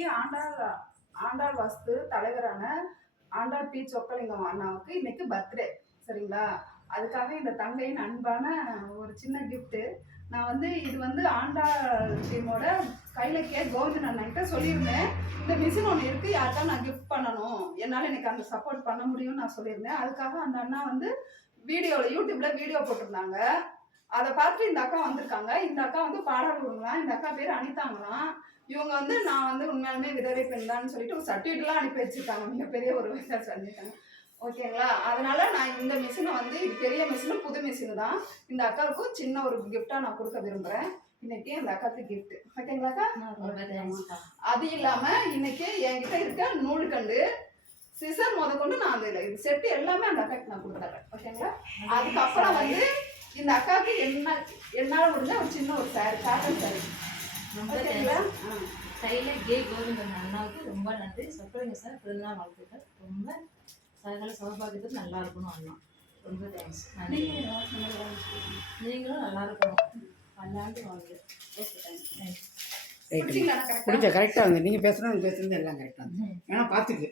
இன்னைக்கு ஆண்டாள் வாஸ்து தலைவரான ஆண்டாள் பி சொக்கலிங்கம் அண்ணாவுக்கு இன்னைக்கு பர்த்டே. சரிங்களா? அதுக்காக இந்த தங்கையின் அன்பான ஒரு சின்ன கிஃப்ட்டு. நான் வந்து இது வந்து ஆண்டாள் டீமோட கையில கோவிந்தன் அண்ணன்கிட்ட சொல்லியிருந்தேன். இந்த மிஷின் ஒன்று இருக்குது, யாருக்கா நான் கிஃப்ட் பண்ணணும், என்னால் எனக்கு அந்த சப்போர்ட் பண்ண முடியும்னு நான் சொல்லியிருந்தேன். அதுக்காக அந்த அண்ணா வந்து யூடியூப்ல வீடியோ போட்டிருந்தாங்க. அதை பார்த்துட்டு இந்த அக்கா வந்திருக்காங்க. இந்த அக்கா வந்து பாடாளுங்களாம். இந்த அக்கா பேர் அனிதாங்களாம். இவங்க வந்து நான் வந்து உண்மையாலுமே விதவை பெண் தான் சொல்லிட்டு ஒரு சர்டிஃபிகேட்லாம் அனுப்பி வச்சிருக்காங்க. மிகப்பெரிய ஒரு சொல்லியிருக்காங்க. ஓகேங்களா? அதனால நான் இந்த மிஷினை வந்து இது பெரிய மிஷின், புது மிஷின் தான். இந்த அக்காவுக்கும் சின்ன ஒரு கிஃப்டாக நான் கொடுக்க விரும்புகிறேன். இன்னைக்கு இந்த அக்காவுக்கு கிஃப்ட். ஓகேங்களாக்கா? அது இல்லாம இன்னைக்கு என்கிட்ட இருக்க நூல்கண்டு சிசர் முதற்கொண்டு நான் அந்த இது செட்டு எல்லாமே அந்த அக்காவுக்கு நான் கொடுத்துறேன். ஓகேங்களா? அதுக்கப்புறம் வந்து இந்த அக்காவுக்கு என்னால் முடிஞ்ச ஒரு சின்ன ஒரு சாரி, காட்டன் சாரி. கையில் கோவிந்தன் அண்ணாவுக்கு ரொம்ப நன்றி. சொல்றீங்க சார், பிறந்தநாள் வாழ்த்துக்கள். ரொம்ப சகல சௌபாகியத்துக்கு நல்லா இருக்கணும் அண்ணா. ரொம்ப தேங்க்ஸ். நீங்களும் நல்லா இருக்கணும். பல்லாண்டு வாங்க. பிடிச்ச கரெக்டாக வந்து நீங்கள் பேசுகிறது எல்லாம் கரெக்டாக வந்து ஏன்னா பார்த்துக்கு